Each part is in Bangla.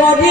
পারে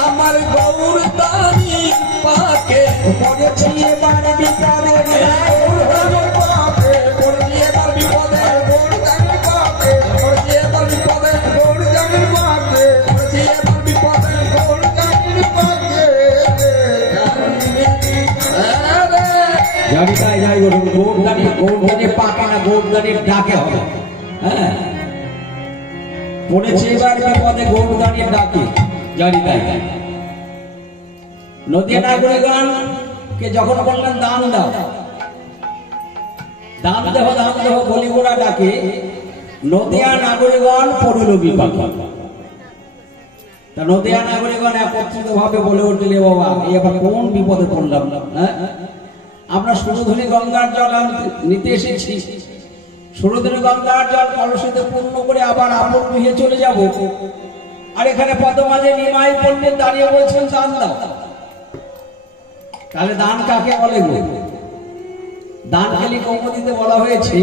আমার গৌর দানি পাকে পড়েছি এবার বিপদে যাবি তাই, যাই বলুন গৌরদানি গৌরদানি পাকে না গৌরদানির ডাকে হবে। হ্যাঁ? পড়েছে এবার বিপদে গৌরদানির ডাকে। জানি তাই। কে যখন বললেন, দান দাও। দান দেহ দান দেহ, বলি ডাকে, নদিয়া নাগরিকগণ পড়িল তা নদিয়া নাগরিকগণ একত্রিত ভাবে বলে উঠলেন "এ বাবা, এই কোন বিপদে পড়লাম? হ্যাঁ? আমরা সুরধনী গঙ্গার জল নিতে এসেছি। সুরধনী গঙ্গার জল কলসিতে পূর্ণ করে আবার আপন গৃহে চলে যাব। আর এখানে পদমাঝে নিমাই পণ্ডিত দাঁড়িয়ে বলছেন, দান দাও। তাহলে দান কাকে বলে গো? দান খালি কৌমদিতে বলা হয়েছে,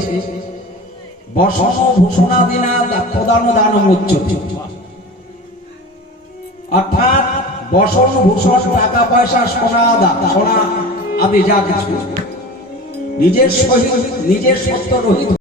বসন ভূষণাদিনা প্রদান দান উচ্চতে অর্থাৎ বসন ভূষণ টাকা পয়সা সোনা আদা সোনা, আদি যা কিছু। নিজের সহিত, নিজের সত্য রহিত।